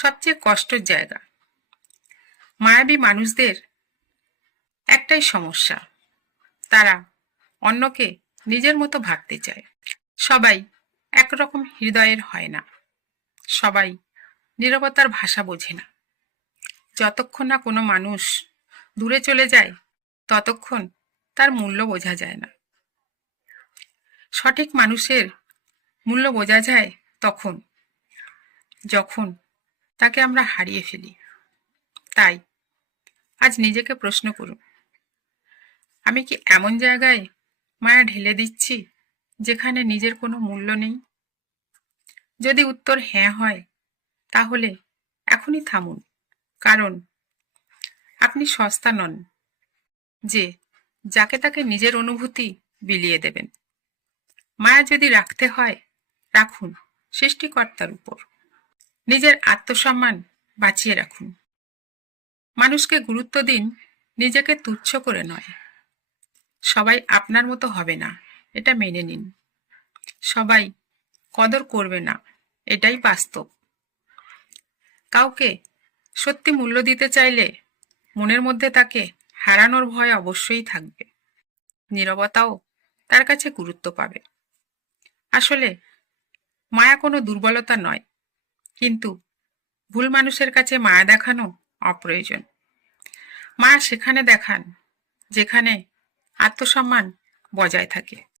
সবচেয়ে কষ্টের জায়গা। মায়াবী মানুষদের একটাই সমস্যা, তারা অন্যকে নিজের মতো ভাবতে চায়। সবাই একরকম হৃদয়ের হয় না, সবাই নীরবতার ভাষা বোঝে না। যতক্ষণ না কোনো মানুষ দূরে চলে যায়, ততক্ষণ তার মূল্য বোঝা যায় না। সঠিক মানুষের মূল্য বোঝা যায় তখন, যখন তাকে আমরা হারিয়ে ফেলি। তাই আজ নিজেকে প্রশ্ন করুন, আমি কি এমন জায়গায় মায়া ঢেলে দিচ্ছি যেখানে নিজের কোনো মূল্য নেই? যদি উত্তর হ্যাঁ হয়, তাহলে এখনই থামুন, কারণ আপনি সস্তা নন যে যাকে তাকে নিজের অনুভূতি বিলিয়ে দেবেন। মায়া যদি রাখতে হয়, রাখুন সৃষ্টিকর্তার উপর। নিজের আত্মসম্মান বাঁচিয়ে রাখুন। মানুষকে গুরুত্ব দিন, নিজেকে তুচ্ছ করে নয়। সবাই আপনার মতো হবে না, এটা মেনে নিন। সবাই কদর করবে না, এটাই বাস্তব। কাউকে সত্যি মূল্য দিতে চাইলে মনের মধ্যে তাকে হারানোর ভয় অবশ্যই থাকবে। নীরবতাও তার কাছে গুরুত্ব পাবে। আসলে মায়া কোনো দুর্বলতা নয়, কিন্তু ভুল মানুষের কাছে মায়া দেখানো অপ্রয়োজন। মায়া সেখানে দেখান যেখানে আত্মসম্মান বজায় থাকে।